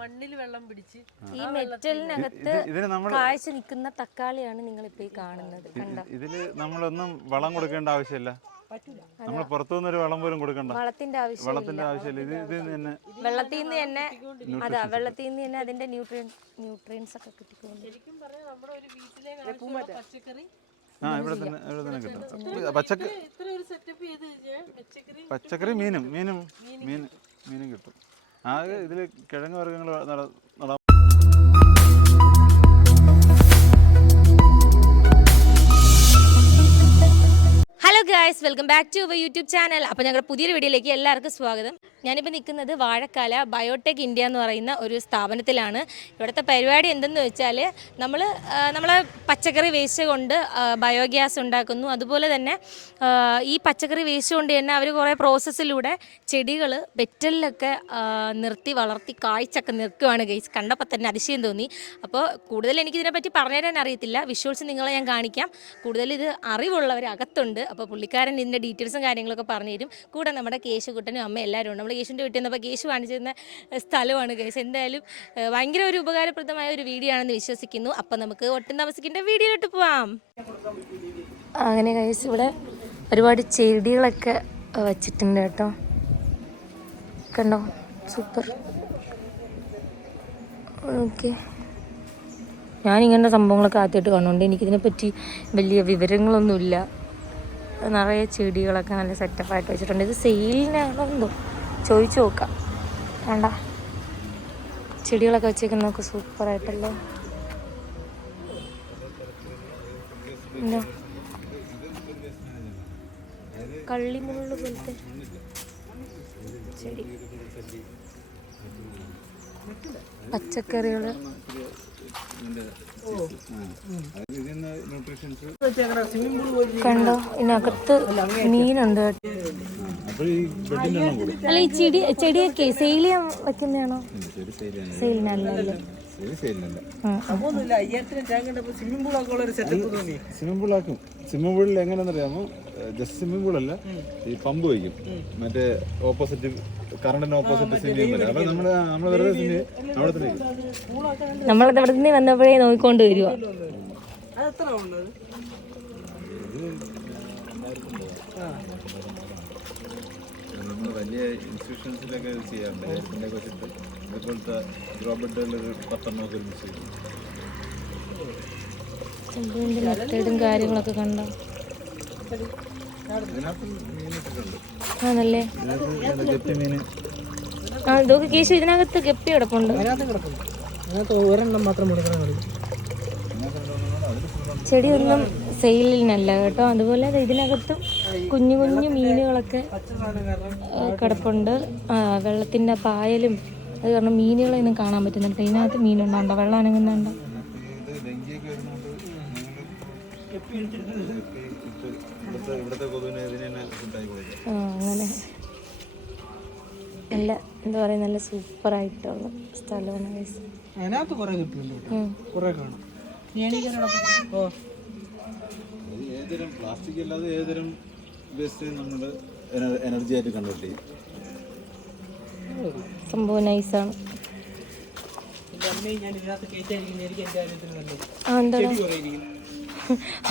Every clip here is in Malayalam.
മണ്ണിൽ വെള്ളം പിടിച്ച് ഈ മെറ്റലിനകത്ത് കാഴ്ച നിൽക്കുന്ന തക്കാളിയാണ് നിങ്ങൾ ഇപ്പൊ ഈ കാണുന്നത്. കണ്ടോ? ഇതില് നമ്മളൊന്നും വളം കൊടുക്കേണ്ട ആവശ്യമില്ല. നമ്മൾ പുറത്തുനിന്നൊരു വളം പോലും കൊടുക്കണ്ട. വളത്തിന്റെ ആവശ്യമില്ല. ഇത് തന്നെ വെള്ളത്തിൽ നിന്ന് തന്നെ അതാ വെള്ളത്തിൽ നിന്ന് തന്നെ അതിന്റെ ന്യൂട്രിയൻസ് ഒക്കെ കിട്ടിക്കൊണ്ട്. ശരിക്കും പറഞ്ഞാൽ നമ്മുടെ ഒരു വീട്ടിലെ പച്ചക്കറി ഇവിടെ തന്നെ കിട്ടും. പച്ചക്കറി മീനും കിട്ടും. ആകെ ഇതില് കിഴങ്ങ് വർഗ്ഗങ്ങൾ നടാം. Hello guys, welcome back to our YouTube channel. അപ്പോൾ ഞങ്ങളുടെ പുതിയൊരു വീഡിയോയിലേക്ക് എല്ലാവർക്കും സ്വാഗതം. ഞാനിപ്പോൾ നിൽക്കുന്നത് വാഴക്കാല ബയോടെക് ഇന്ത്യ എന്ന് പറയുന്ന ഒരു സ്ഥാപനത്തിലാണ്. ഇവിടുത്തെ പരിപാടി എന്തെന്ന് വെച്ചാൽ നമ്മളെ പച്ചക്കറി വേസ്റ്റ് കൊണ്ട് ബയോഗ്യാസ് ഉണ്ടാക്കുന്നു. അതുപോലെ തന്നെ ഈ പച്ചക്കറി വേസ്റ്റ് കൊണ്ട് തന്നെ അവർ കുറേ പ്രോസസ്സിലൂടെ ചെടികൾ വെറ്റലിലൊക്കെ നിർത്തി വളർത്തി കായ്ച്ചൊക്കെ നിൽക്കുകയാണ് ഗൈസ്. കണ്ടപ്പോൾ തന്നെ അതിശയം തോന്നി. അപ്പോൾ കൂടുതൽ എനിക്കിതിനെപ്പറ്റി പറഞ്ഞുതരാൻ അറിയത്തില്ല. വിഷ്വൽസ് നിങ്ങളെ ഞാൻ കാണിക്കാം. കൂടുതൽ ഇത് അറിവുള്ളവർ അകത്തുണ്ട്. അപ്പോൾ പുള്ളിക്കാരൻ ഇതിൻ്റെ ഡീറ്റെയിൽസും കാര്യങ്ങളൊക്കെ പറഞ്ഞു തരും. കൂടെ നമ്മുടെ കേശുകുട്ടനും അമ്മ എല്ലാവരും ഉണ്ട്. നമ്മൾ കേശുവിൻ്റെ വീട്ടിൽ നിന്നപ്പോൾ കേശു കാണിച്ചു തരുന്ന സ്ഥലമാണ് ഗൈസ്. എന്തായാലും ഭയങ്കര ഒരു ഉപകാരപ്രദമായ ഒരു വീഡിയോ ആണെന്ന് വിശ്വസിക്കുന്നു. അപ്പം നമുക്ക് ഒട്ടും താമസിക്കേണ്ട വീഡിയോയിലോട്ട് പോവാം. അങ്ങനെ ഗൈസ്, ഇവിടെ ഒരുപാട് ചെടികളൊക്കെ വച്ചിട്ടുണ്ട് കേട്ടോ. കണ്ടോ, സൂപ്പർ. ഓക്കെ, ഞാനിങ്ങനത്തെ സംഭവങ്ങളൊക്കെ ആദ്യമായിട്ട് കാണുന്നുണ്ട്. എനിക്കിതിനെപ്പറ്റി വലിയ വിവരങ്ങളൊന്നുമില്ല. നിറയെ ചെടികളൊക്കെ നല്ല സെറ്റപ്പായിട്ട് വെച്ചിട്ടുണ്ട്. ഇത് സെയിലിനാണോ എന്തോ ചോദിച്ചു നോക്കാം. വേണ്ട, ചെടികളൊക്കെ വെച്ചേക്കുന്നതൊക്കെ സൂപ്പറായിട്ടല്ലോ. എന്താ കള്ളിമുള്ളു പോലത്തെ ചെടി, പച്ചക്കറികള്. കണ്ടോ, ഇതിനകത്ത് മീനുണ്ട്. അല്ല, ഈ ചെടിയൊക്കെ സെയിൽ ചെയ്യാൻ വെക്കുന്നതാണോ? സെയിലിനല്ലേ? സ്വിമ്മിംഗ് പൂളാക്കും. സ്വിമ്മിംഗ് പൂളിൽ എങ്ങനെയാണെന്നറിയാമോ? ജസ്റ്റ് സ്വിമ്മിംഗ് പൂളല്ല, ഈ പമ്പ് വയ്ക്കും. മറ്റേ ഓപ്പോസിറ്റ് കറണ്ടിന് ഓപ്പോസിറ്റ് സ്വിമ്മിംഗ് വരും. അപ്പൊ നമ്മള് വെറുതെ അവിടെ തന്നെ നമ്മളത് അവിടെ നിന്ന് വന്നപ്പോഴേ നോക്കിക്കൊണ്ട് വരുവാ. നമ്മൾ വലിയ ഇൻസ്റ്റിറ്റ്യൂഷൻസിലൊക്കെ ചെയ്യാറുണ്ട്. ഇതിൻ്റെ വെച്ചിട്ട് ഇതുപോലത്തെ ഗ്രോബെഡുകളൊരു 10 ഒരുമിച്ച് ചെയ്യും. മെത്തേഡും കാര്യങ്ങളൊക്കെ കണ്ടോ? ഇതിനകത്ത് മീനിട്ടിട്ടുണ്ട്. ആണല്ലേ? ഗപ്പി മീന്. ഇതൊക്കെ കേശു, ഇതിനകത്ത് ഗപ്പി കിടപ്പുണ്ട്. ഒരെണ്ണം മാത്രം ചെടിയൊന്നും സെയിലിനല്ല കേട്ടോ. അതുപോലെ ഇതിനകത്തും കുഞ്ഞു കുഞ്ഞു മീനുകളൊക്കെ കിടപ്പുണ്ട്. വെള്ളത്തിൻ്റെ പായലും അത് കാരണം മീനുകളെയൊന്നും കാണാൻ പറ്റുന്നുണ്ട്. ഇതിനകത്ത് മീനുണ്ടോ? വെള്ളം അനങ്ങുന്നുണ്ടോ? അങ്ങനെ നല്ല എന്താ പറയുക, നല്ല സൂപ്പറായിട്ടുള്ള സ്ഥലമാണ്. ഏതുതരം പ്ലാസ്റ്റിക് അല്ലാതെ ഏതുതരം വേസ്റ്റ് നമ്മൾ എനർജി ആയിട്ട് കൺവേർട്ട് ചെയ്യും. സംഭവം നൈസാണ്.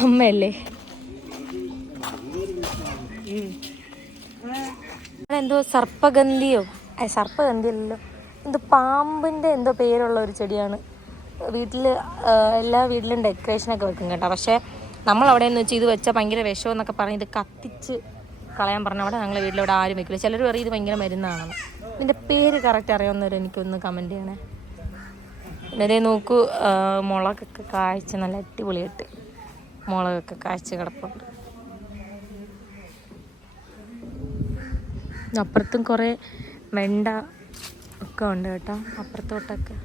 അമ്മയല്ലേ? എന്തോ സർപ്പഗന്ധിയോ, സർപ്പഗന്ധിയല്ലോ, എന്തോ പാമ്പിൻ്റെ എന്തോ പേരുള്ള ഒരു ചെടിയാണ്. എല്ലാ വീട്ടിലും ഡെക്കറേഷനൊക്കെ വെക്കും കേട്ടോ. പക്ഷേ നമ്മളവിടെ എന്ന് വെച്ചാൽ ഇത് വെച്ചാൽ ഭയങ്കര വിഷം എന്നൊക്കെ പറഞ്ഞ് ഇത് കത്തിച്ച് കളയാൻ പറഞ്ഞ അവിടെ ഞങ്ങളെ വീട്ടിലവിടെ ആരും വെക്കില്ല. ചിലർ പറയും ഇത് ഭയങ്കര മരുന്നാണെന്ന്. ഇതിൻ്റെ പേര് കറക്റ്റ് അറിയാവുന്നവർ എനിക്കൊന്ന് കമൻറ്റ് ചെയ്യണേ. പിന്നെ അതേ നോക്കൂ, മുളകൊക്കെ കായ്ച്ച് നല്ല അടിപൊളിയായിട്ട് മുളകൊക്കെ കായ്ച്ച് കിടപ്പുണ്ട്. അപ്പുറത്തും കുറേ വെണ്ട ഒക്കെ ഉണ്ട് കേട്ടോ, അപ്പുറത്തോട്ടൊക്കെ.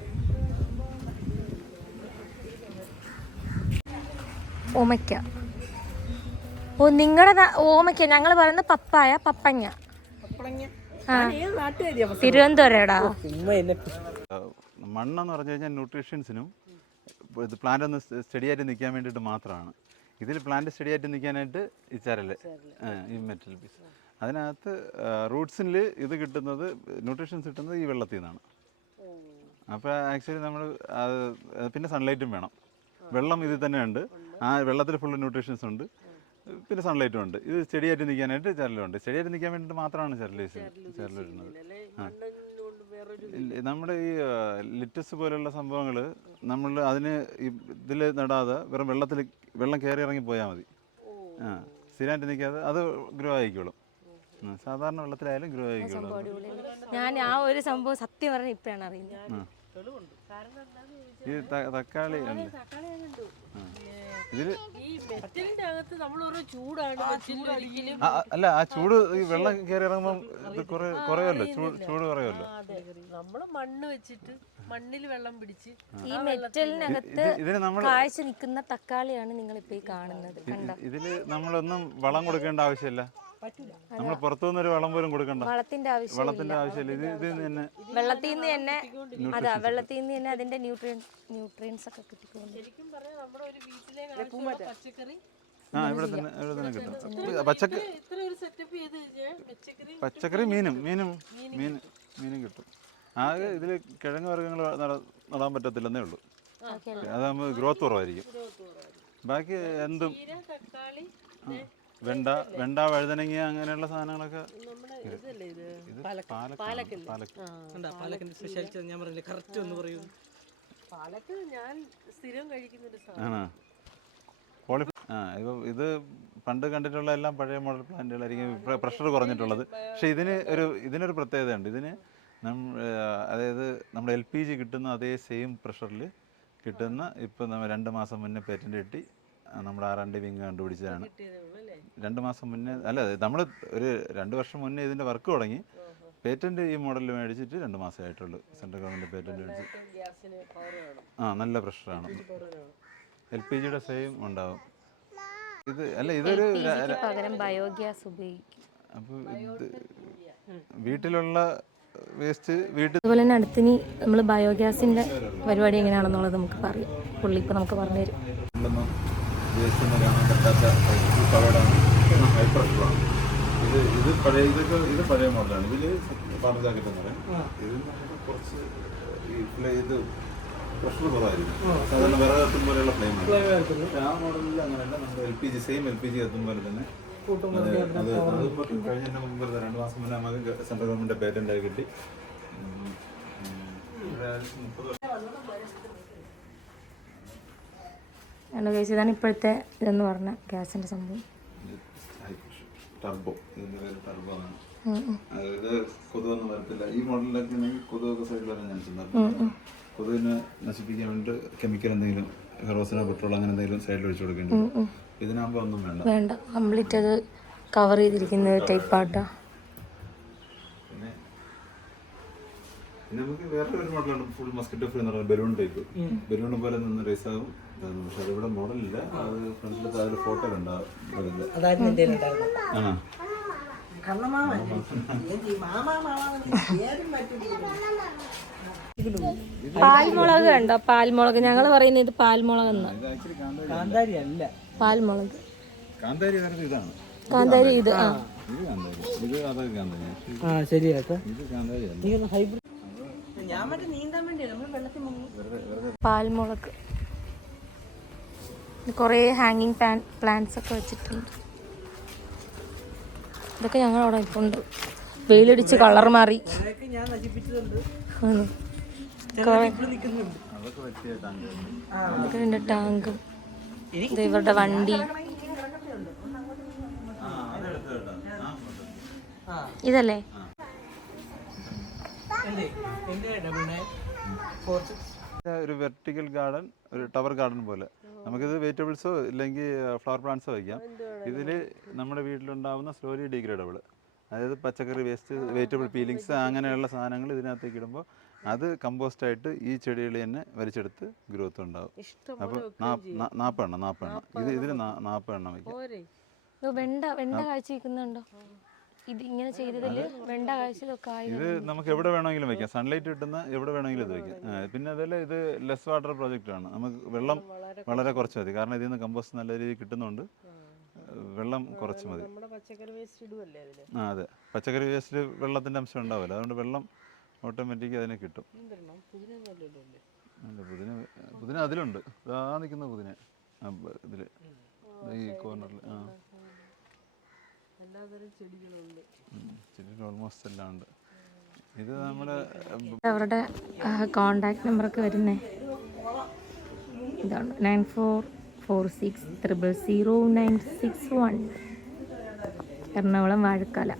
ഓമയ്ക്ക. ഓ, നിങ്ങളുടെ ഓമയ്ക്ക, ഞങ്ങൾ പറയുന്നത് പപ്പങ്ങ. തിരുവനന്തപുരടാ. മണ്ണെന്ന് പറഞ്ഞു കഴിഞ്ഞാൽ ന്യൂട്രീഷ്യൻസിനും ഇത് പ്ലാന്റ് ഒന്ന് സ്റ്റഡി ആയിട്ട് നിൽക്കാൻ വേണ്ടിയിട്ട് മാത്രമാണ്. ഇതിൽ പ്ലാന്റ് സ്റ്റഡി ആയിട്ട് നിൽക്കാനായിട്ട് ഈ ചരല്, ഈ മെറ്റൽ പീസ്, അതിനകത്ത് റൂട്ട്സിൽ ഇത് കിട്ടുന്നത്, ന്യൂട്രീഷൻസ് കിട്ടുന്നത് ഈ വെള്ളത്തിൽ നിന്നാണ്. അപ്പോൾ ആക്ച്വലി നമ്മൾ പിന്നെ സൺലൈറ്റും വേണം. വെള്ളം ഇതിൽ തന്നെ ഉണ്ട്, ആ വെള്ളത്തിൽ ഫുള്ള് ന്യൂട്രീഷൻസ് ഉണ്ട്, പിന്നെ സൺലൈറ്റും ഉണ്ട്. ഇത് ചെടിയായിട്ട് നിൽക്കാനായിട്ട് ചരലുണ്ട്. ചെടിയായിട്ട് നിൽക്കാൻ വേണ്ടിയിട്ട് മാത്രമാണ് ചരലിടുന്നത്. നമ്മുടെ ഈ ലിറ്റസ് പോലുള്ള സംഭവങ്ങൾ നമ്മൾ അതിന് ഇതിൽ നടാതെ വെറും വെള്ളം കയറി ഇറങ്ങി പോയാൽ മതി. സ്ഥിരമായിട്ട് നിൽക്കാതെ അത് ഗ്രോ ആയിക്കോളും. സാധാരണ വെള്ളത്തിലായാലും ഗ്രോ ആയിക്കോളും. ഞാൻ ആ ഒരു സംഭവം സത്യം പറഞ്ഞാൽ ഇപ്പോഴാണ് അറിയുന്നത്. ഈ തക്കാളി ഇതില് അല്ല, ആ ചൂട് ഈ വെള്ളം കയറി ഇറങ്ങുമ്പോൾ ഇത് കുറയുമല്ലോ, ചൂട് കുറയുമല്ലോ. നമ്മള് മണ്ണ് വെച്ചിട്ട് മണ്ണിൽ വെള്ളം പിടിച്ച് ഈ മെറ്റലിനകത്ത് കാഴ്ച നിൽക്കുന്ന തക്കാളിയാണ് നിങ്ങൾ ഇപ്പൊ ഈ കാണുന്നത്. ഇതില് നമ്മളൊന്നും വളം കൊടുക്കേണ്ട ആവശ്യമില്ല. നമ്മൾ പുറത്തുനിന്നൊരു വളം പോലും കൊടുക്കണ്ട. വളത്തിന്റെ ആവശ്യമില്ല. ഇത് തന്നെ വെള്ളത്തിൽ നിന്ന് തന്നെ വെള്ളത്തിൽ നിന്ന് തന്നെ അതിന്റെ ന്യൂട്രിയൻസ് ഒക്കെ കിട്ടിക്കോളും. ശരിക്കും പറഞ്ഞാൽ നമ്മുടെ ഒരു വീട്ടിലെ പച്ചക്കറി ഇവിടെ തന്നെ കിട്ടും. പച്ചക്കറി മീനും കിട്ടും. ആകെ ഇതിൽ കിഴങ്ങ് വർഗ്ഗങ്ങൾ നടാൻ പറ്റത്തില്ലെന്നേ ഉള്ളൂ. അതാകുമ്പോൾ ഗ്രോത്ത് കുറവായിരിക്കും. ബാക്കി എന്തും വെണ്ട വഴുതനങ്ങ അങ്ങനെയുള്ള സാധനങ്ങളൊക്കെ. പാലക്കിന്റെ സ്പെഷ്യാലിറ്റി ഞാൻ പറഞ്ഞില്ല, കറക്റ്റ് ഒന്ന് പറയൂ. പാലക്ക് ഞാൻ സ്ഥിരം കഴിക്കുന്നൊരു സാധനം. ഇപ്പം ഇത് പണ്ട് കണ്ടിട്ടുള്ള എല്ലാം പഴയ മോഡൽ പ്ലാന്റുകളായിരിക്കും പ്രഷർ കുറഞ്ഞിട്ടുള്ളത്. പക്ഷേ ഇതിനൊരു പ്രത്യേകതയുണ്ട്. ഇതിന് അതായത് നമ്മുടെ LPG കിട്ടുന്ന അതേ സെയിം പ്രഷറിൽ കിട്ടുന്ന, ഇപ്പം നമ്മൾ 2 മാസം മുന്നേ പേറ്റന്റ് കിട്ടി നമ്മുടെ R&D വിങ് കണ്ടുപിടിച്ചതാണ്. 2 മാസം മുന്നേ അല്ല, നമ്മൾ ഒരു 2 വർഷം മുന്നേ ഇതിൻ്റെ വർക്ക് തുടങ്ങി. പേറ്റന്റ് ഈ മോഡലിൽ മേടിച്ചിട്ട് 2 മാസമായിട്ടുള്ളൂ. സെൻട്രൽ ഗവൺമെൻറ് പേറ്റന്റ് മേടിച്ച്. നല്ല പ്രഷറാണ്. LPGയുടെ സെയിം ഉണ്ടാവും. ഇതൊരു ബയോഗ്യാസ് ഉപയോഗിക്കും. അപ്പോൾ ഇത് വീട്ടിലുള്ള വേസ്റ്റ് അതുപോലെ തന്നെ അടുത്തിനി നമ്മൾ ബയോഗ്യാസിന്റെ പരിപാടി എങ്ങനെയാണെന്നുള്ളത് നമുക്ക് പറയാം. പുള്ളി ഇപ്പൊ നമുക്ക് പറഞ്ഞുതരും. ഇത് പഴയ മോഡലാണ്. ഇതിൽ വാട്ടർ ജാക്കറ്റ് എന്ന് പറയാം. ഇതിന് കുറച്ച് ഇത് പ്രഷർ കുറവായിരിക്കും. സാധാരണ വിറക് കത്തും പോലെയുള്ള ഫ്ലെയിമാണ്. ആ മോഡലിൽ അങ്ങനെയല്ല. നമ്മുടെ സെയിം LPG കത്തും പോലെ തന്നെ കഴിഞ്ഞ മുമ്പ് 2 മാസം മുന്നേ നമുക്ക് സെൻട്രൽ ഗവൺമെന്റ് പേറ്റന്റ് ആയി കിട്ടി. ഇതാണ് ഇപ്പോഴത്തെ ഇതെന്ന് പറഞ്ഞ ഗ്യാസിന്റെ സംഭവം. ടർബോ, ഇതിന്റെ പേര് ടർബോ ആണ്. അതായത് കൊതുകൊന്നും വരത്തില്ല. ഈ മോഡലിലൊക്കെ ആണെങ്കിൽ കൊതുകൊക്കെ സൈഡിൽ വരാൻ ചാൻസ് ഉണ്ടാവും. കൊതുകിനെ നശിപ്പിക്കാൻ വേണ്ടി കെമിക്കൽ എന്തെങ്കിലും, ഹെറോസിനോ പെട്രോൾ അങ്ങനെ എന്തെങ്കിലും സൈഡിൽ ഒഴിച്ചു കൊടുക്കേണ്ടി വരും. ഇതിനാകുമ്പോൾ ഒന്നും വേണ്ട. കംപ്ലീറ്റ് അത് കവർ ചെയ്തിരിക്കുന്ന ടൈപ്പാട്ടാ. പിന്നെ നമുക്ക് വേറെ ഒരു മോഡലാണ് ഫുൾ മസ്കിറ്റോ ഫ്രീ എന്ന് പറയുന്നത്. Balloon type. ബലൂൺ പോലെ നിന്ന് റേസ് ആകും. പക്ഷെ അതിവിടെ മോഡലില്ല. അത് ഫ്രണ്ടിലത്തെ അതിൽ ഫോട്ടോ ഉണ്ടാവും. പാൽമുളക് കണ്ടോ? പാൽമുളക് ഞങ്ങൾ പറയുന്നത് ഇത് പാൽമുളക് എന്നാ. പാൽമുളക് കാന്താരി. ഇത് പാൽമുളക്. കുറേ ഹാങ്ങിങ് പ്ലാന്റ്സ് ഒക്കെ വെച്ചിട്ടുണ്ട്. ഇതൊക്കെ ഞങ്ങളവിടെ ഇപ്പം ഉണ്ട്. വെയിലടിച്ച് കളർ മാറി. ടാങ്കും ഇവരുടെ വണ്ടി. ഇതല്ലേ ഒരു വെർട്ടിക്കൽ ഗാർഡൻ, ഒരു ടവർ ഗാർഡൻ പോലെ. നമുക്കിത് വെജിറ്റബിൾസോ ഇല്ലെങ്കിൽ ഫ്ലവർ പ്ലാന്റ്സോ വയ്ക്കാം. ഇതിൽ നമ്മുടെ വീട്ടിലുണ്ടാവുന്ന സ്ലോലി ഡീഗ്രേഡബിൾ, അതായത് പച്ചക്കറി വേസ്റ്റ്, വെജിറ്റബിൾ പീലിങ്സ് അങ്ങനെയുള്ള സാധനങ്ങൾ ഇതിനകത്തേക്ക് ഇടുമ്പോൾ അത് കമ്പോസ്റ്റായിട്ട് ഈ ചെടികൾ തന്നെ വലിച്ചെടുത്ത് ഗ്രോത്ത് ഉണ്ടാവും. അപ്പോൾ 40 എണ്ണം ഇതിൽ 40 എണ്ണം വയ്ക്കാം. വെണ്ട കാഴ്ച വയ്ക്കുന്നുണ്ടോ? ഇത് ഇങ്ങനെ ചെയ്തതില് വെണ്ട കാഴ്ചയൊക്കെ. ഇത് നമുക്ക് എവിടെ വേണമെങ്കിലും വയ്ക്കാം. സൺലൈറ്റ് കിട്ടുന്ന എവിടെ വേണമെങ്കിലും ഇത് വയ്ക്കാം. പിന്നെ അതല്ല, ഇത് ലെസ് വാട്ടർ പ്രോജക്റ്റ് ആണ്. നമുക്ക് വെള്ളം വളരെ കുറച്ച് മതി. കാരണം ഇതിൽ നിന്ന് കമ്പോസ്റ്റ് നല്ല രീതിയിൽ കിട്ടുന്നുണ്ട്. വെള്ളം കുറച്ച് മതി. പച്ചക്കറി വേസ്റ്റ് ഇടുവല്ലേ അതില്? അതെ, പച്ചക്കറി വേസ്റ്റിൽ വെള്ളത്തിന്റെ അംശം ഉണ്ടാവില്ല. അതുകൊണ്ട് വെള്ളം ഓട്ടോമാറ്റിക് അതിനെ കിട്ടും. അല്ല പുതിന അതിലുണ്ട്. നിൽക്കുന്ന പുതിന ഇതിൽ ഈ കോർണറിൽ. ചെടികൾ ഓൾമോസ്റ്റ് എല്ലാം ഉണ്ട്. ഇത് നമ്മുടെ അവരുടെ കോണ്ടാക്ട് നമ്പറൊക്കെ വരുന്നേ ഇതാണ് 9446000961 എറണാകുളം വാഴക്കാല.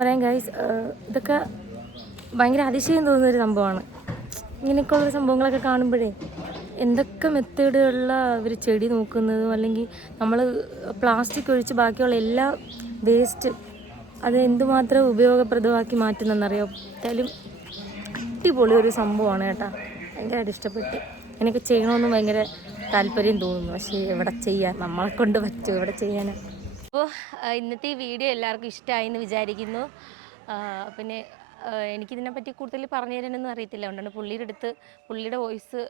പറയാം ഗൈസ്, ഇതൊക്കെ ഭയങ്കര അതിശയം തോന്നുന്നൊരു സംഭവമാണ്. ഇങ്ങനെയൊക്കെയുള്ള സംഭവങ്ങളൊക്കെ കാണുമ്പോഴേ എന്തൊക്കെ മെത്തേഡുകളിലുള്ള ഇവർ ചെടി നോക്കുന്നതും, അല്ലെങ്കിൽ നമ്മൾ പ്ലാസ്റ്റിക് ഒഴിച്ച് ബാക്കിയുള്ള എല്ലാ വേസ്റ്റ് അത് എന്തുമാത്രം ഉപയോഗപ്രദമാക്കി മാറ്റുന്നതെന്നറിയോ. എന്തായാലും അടിപൊളി ഒരു സംഭവമാണ് കേട്ടോ. ഭയങ്കരമായിട്ട് ഇഷ്ടപ്പെട്ട്. അങ്ങനെയൊക്കെ ചെയ്യണമെന്നും ഭയങ്കര താല്പര്യം തോന്നുന്നു. പക്ഷേ എവിടെ ചെയ്യാൻ, നമ്മളെ കൊണ്ട് പറ്റുമോ എവിടെ ചെയ്യാനാണ്. അപ്പോൾ ഇന്നത്തെ ഈ വീഡിയോ എല്ലാവർക്കും ഇഷ്ടമായി എന്ന് വിചാരിക്കുന്നു. പിന്നെ എനിക്കിതിനെപ്പറ്റി കൂടുതൽ പറഞ്ഞു തരാനൊന്നും അറിയത്തില്ല. അതുകൊണ്ടാണ് പുള്ളിയുടെ വോയിസ്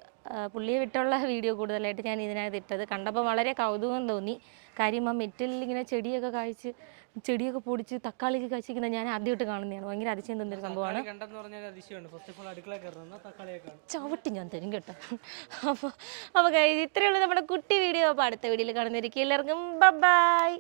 പുള്ളിയെ വിട്ടുള്ള വീഡിയോ കൂടുതലായിട്ട് ഞാൻ ഇതിനകത്ത് ഇട്ടത്. കണ്ടപ്പോൾ വളരെ കൗതുകം തോന്നി. കാര്യം ആ മെറ്റലിൽ ഇങ്ങനെ ചെടിയൊക്കെ പൊടിച്ച് തക്കാളിക്ക് കഴിച്ചിരിക്കുന്നത് ഞാൻ ആദ്യമായിട്ട് കാണുന്നതാണ്. ഭയങ്കര അതിശയം തോന്നിയൊരു സംഭവമാണ്. ചവിട്ടി ഞാൻ തരും കേട്ടോ. അപ്പോൾ ഇത്രയേ ഉള്ളൂ നമ്മുടെ കുട്ടി വീഡിയോ. അപ്പോൾ അടുത്ത വീഡിയോയിൽ കാണുന്നതായിരിക്കും. എല്ലാവർക്കും ബൈ.